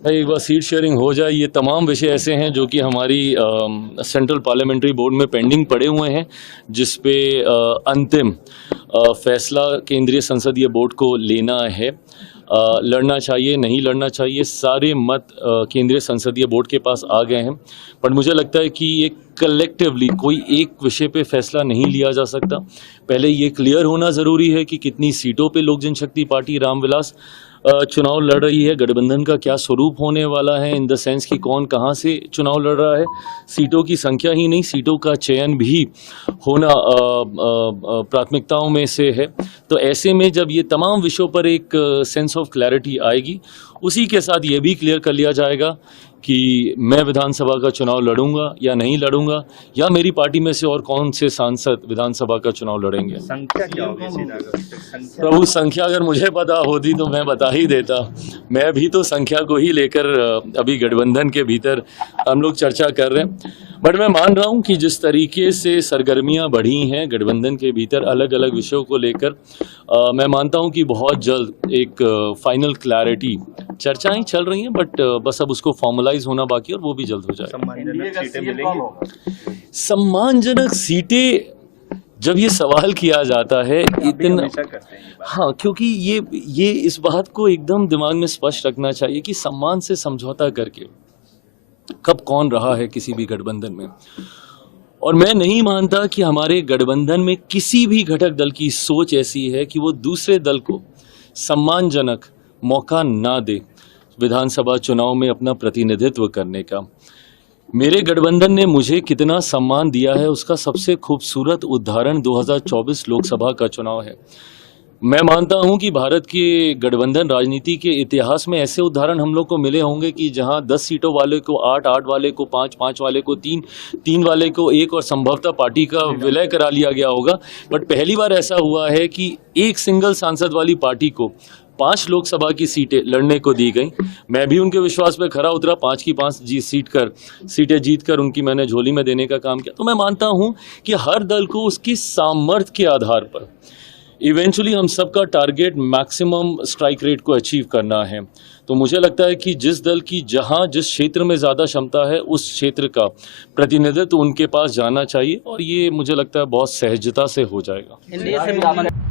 भाई एक बार seat sharing हो जाए, ये तमाम विषय ऐसे हैं जो कि हमारी सेंट्रल पार्लियामेंट्री बोर्ड में पेंडिंग पड़े हुए हैं, जिस पे अंतिम फैसला केंद्रीय संसदीय बोर्ड को लेना है। लड़ना चाहिए नहीं लड़ना चाहिए, सारे मत केंद्रीय संसदीय बोर्ड के पास आ गए हैं। पर मुझे लगता है कि ये कलेक्टिवली कोई एक विषय पे फैसला नहीं लिया जा सकता। पहले ये क्लियर होना ज़रूरी है कि कितनी सीटों पे लोक जनशक्ति पार्टी रामविलास चुनाव लड़ रही है, गठबंधन का क्या स्वरूप होने वाला है, इन द सेंस कि कौन कहाँ से चुनाव लड़ रहा है। सीटों की संख्या ही नहीं, सीटों का चयन भी होना प्राथमिकताओं में से है। तो ऐसे में जब ये तमाम विषयों पर एक सेंस ऑफ क्लैरिटी आएगी, उसी के साथ ये भी क्लियर कर लिया जाएगा कि मैं विधानसभा का चुनाव लड़ूंगा या नहीं लड़ूंगा, या मेरी पार्टी में से और कौन से सांसद विधानसभा का चुनाव लड़ेंगे। संख्या क्या होगी? प्रभु, संख्या अगर मुझे पता होती तो मैं बता ही देता। मैं भी तो संख्या को ही लेकर अभी गठबंधन के भीतर हम लोग चर्चा कर रहे हैं। बट मैं मान रहा हूं कि जिस तरीके से सरगर्मियां बढ़ी हैं गठबंधन के भीतर अलग अलग विषयों को लेकर, मैं मानता हूं कि बहुत जल्द एक फाइनल क्लैरिटी, चर्चाएं चल रही हैं बट बस अब उसको फॉर्मलाइज होना बाकी है और वो भी जल्द हो जाएगा। सम्मानजनक सीटें मिलेंगी? सम्मानजनक सीटें जब ये सवाल किया जाता है इतना, हाँ, क्योंकि ये इस बात को एकदम दिमाग में स्पष्ट रखना चाहिए कि सम्मान से समझौता करके कब कौन रहा है किसी भी गठबंधन में। और मैं नहीं मानता कि हमारे गठबंधन में किसी भी घटक दल की सोच ऐसी है कि वो दूसरे दल को सम्मानजनक मौका ना दे विधानसभा चुनाव में अपना प्रतिनिधित्व करने का। मेरे गठबंधन ने मुझे कितना सम्मान दिया है उसका सबसे खूबसूरत उदाहरण 2024 लोकसभा का चुनाव है। मैं मानता हूं कि भारत के गठबंधन राजनीति के इतिहास में ऐसे उदाहरण हम लोग को मिले होंगे कि जहां 10 सीटों वाले को 8, 8 वाले को 5, 5 वाले को 3, 3 वाले को 1 और संभवतः पार्टी का विलय करा लिया गया होगा। बट पहली बार ऐसा हुआ है कि एक सिंगल सांसद वाली पार्टी को 5 लोकसभा की सीटें लड़ने को दी गई। मैं भी उनके विश्वास पे खरा उतरा, 5 की 5 सीटें जीत कर उनकी मैंने झोली में देने का काम किया। तो मैं मानता हूं कि हर दल को उसकी सामर्थ्य के आधार पर इवेंचुअली हम सबका टारगेट मैक्सिमम स्ट्राइक रेट को अचीव करना है। तो मुझे लगता है कि जिस दल की जहां जिस क्षेत्र में ज़्यादा क्षमता है उस क्षेत्र का प्रतिनिधित्व उनके पास जाना चाहिए, और ये मुझे लगता है बहुत सहजता से हो जाएगा।